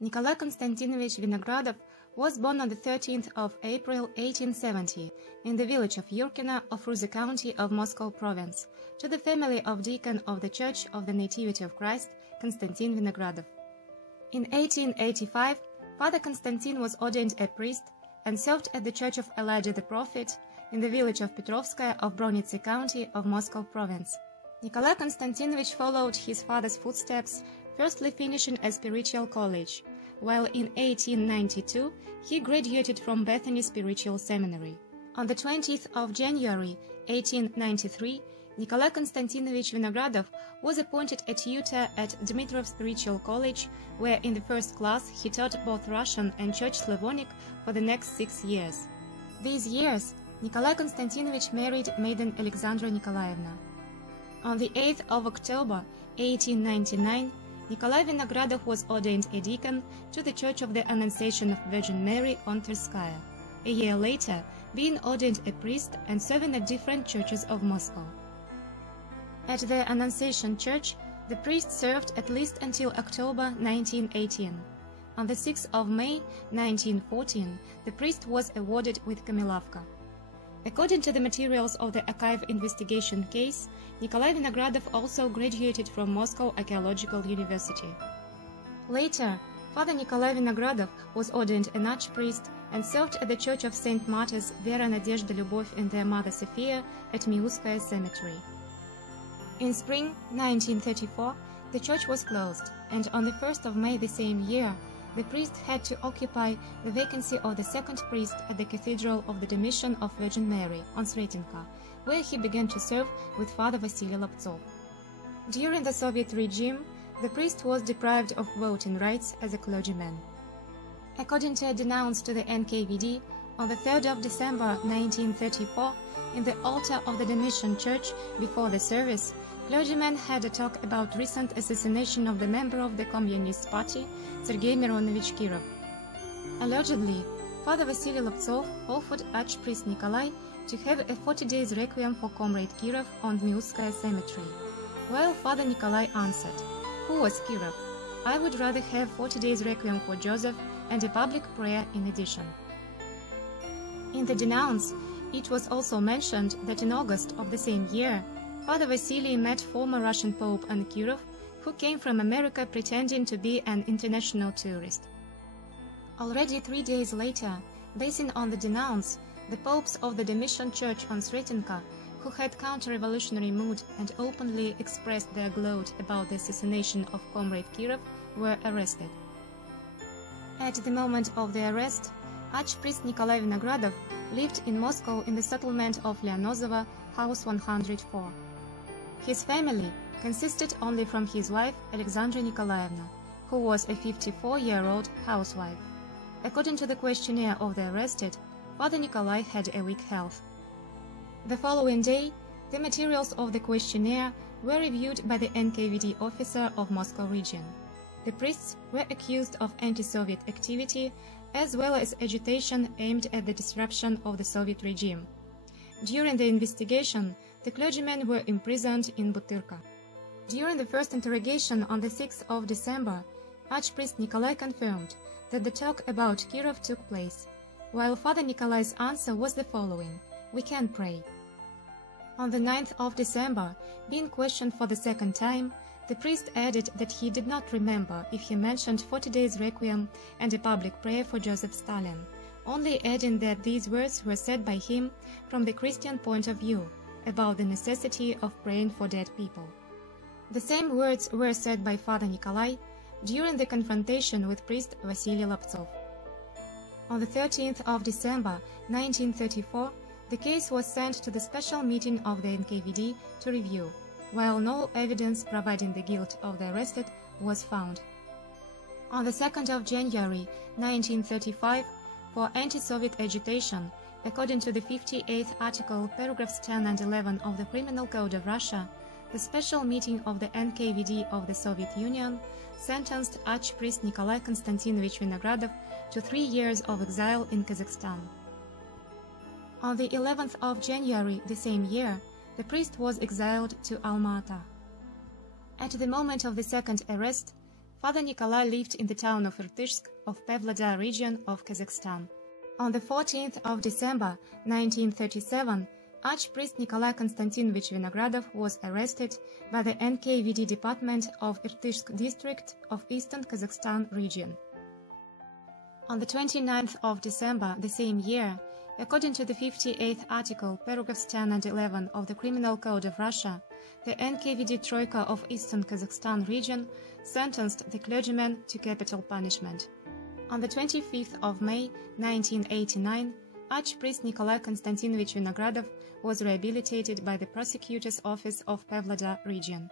Nikolay Konstantinovich Vinogradov was born on the 13th of April 1870 in the village of Yurkino of Ruza county of Moscow province to the family of deacon of the Church of the Nativity of Christ, Konstantin Vinogradov. In 1885, Father Konstantin was ordained a priest and served at the Church of Elijah the Prophet in the village of Petrovskaya of Bronice county of Moscow province. Nikolay Konstantinovich followed his father's footsteps, firstly finishing a spiritual college, while in 1892 he graduated from Bethany Spiritual Seminary. On the 20th of January 1893, Nikolay Konstantinovich Vinogradov was appointed a tutor at Dmitrov Spiritual College, where in the first class he taught both Russian and Church Slavonic for the next 6 years. These years, Nikolay Konstantinovich married maiden Alexandra Nikolaevna. On the 8th of October 1899, Nikolay Vinogradov was ordained a deacon to the Church of the Annunciation of Virgin Mary on Tverskaya, a year later being ordained a priest and serving at different churches of Moscow. At the Annunciation Church, the priest served at least until October 1918. On the 6th of May 1914, the priest was awarded with Kamilavka. According to the materials of the archive investigation case, Nikolay Vinogradov also graduated from Moscow Archaeological University. Later, Father Nikolay Vinogradov was ordained an archpriest and served at the Church of St. Martyrs Vera Nadezhda Lyubov and their Mother Sophia at Miuskaya Cemetery. In spring 1934, the church was closed, and on the 1st of May the same year, the priest had to occupy the vacancy of the second priest at the Cathedral of the Domitian of Virgin Mary on Sretinka, where he began to serve with Father Vasily Laptsov. During the Soviet regime, the priest was deprived of voting rights as a clergyman. According to a denounce to the NKVD, on the 3rd of December 1934, in the altar of the Domitian Church before the service, clergymen had a talk about recent assassination of the member of the Communist Party, Sergei Mironovich Kirov. Allegedly, Father Vasily Laptsov offered Archpriest Nikolay to have a 40 days requiem for Comrade Kirov on Miuskaya Cemetery, while Father Nikolay answered, "Who was Kirov? I would rather have 40 days requiem for Joseph and a public prayer in addition." In the denounce, it was also mentioned that in August of the same year, Father Vasily met former Russian Pope Anna Kirov, who came from America pretending to be an international tourist. Already 3 days later, basing on the denounce, the popes of the Domitian Church on Sretinka, who had counter-revolutionary mood and openly expressed their gloat about the assassination of Comrade Kirov, were arrested. At the moment of the arrest, Archpriest Nikolay Vinogradov lived in Moscow in the settlement of Leonozovo, house 104. His family consisted only from his wife Alexandra Nikolaevna, who was a 54-year-old housewife. According to the questionnaire of the arrested, Father Nikolay had a weak health. The following day, the materials of the questionnaire were reviewed by the NKVD officer of Moscow region. The priests were accused of anti-Soviet activity as well as agitation aimed at the disruption of the Soviet regime. During the investigation, the clergymen were imprisoned in Butyrka. During the first interrogation on the 6th of December, Archpriest Nikolay confirmed that the talk about Kirov took place, while Father Nikolay's answer was the following: "We can pray." On the 9th of December, being questioned for the second time, the priest added that he did not remember if he mentioned 40 days requiem and a public prayer for Joseph Stalin, only adding that these words were said by him from the Christian point of view about the necessity of praying for dead people. The same words were said by Father Nikolay during the confrontation with priest Vasily Laptsov. On the 13th of December 1934, the case was sent to the special meeting of the NKVD to review, while no evidence providing the guilt of the arrested was found. On the 2nd of January 1935, for anti-Soviet agitation, according to the 58th article, paragraphs 10 and 11 of the Criminal Code of Russia, the special meeting of the NKVD of the Soviet Union sentenced Archpriest Nikolay Konstantinovich Vinogradov to 3 years of exile in Kazakhstan. On the 11th of January the same year, the priest was exiled to Alma-Ata. At the moment of the second arrest, Father Nikolay lived in the town of Irtysh of Pavlodar region of Kazakhstan. On the 14th of December 1937, Archpriest Nikolay Konstantinovich Vinogradov was arrested by the NKVD department of Irtysh district of Eastern Kazakhstan region. On the 29th of December the same year, according to the 58th article, paragraphs 10 and 11 of the Criminal Code of Russia, the NKVD Troika of Eastern Kazakhstan region sentenced the clergymen to capital punishment. On the 25th of May 1989, Archpriest Nikolay Konstantinovich Vinogradov was rehabilitated by the Prosecutor's Office of Pavlodar region.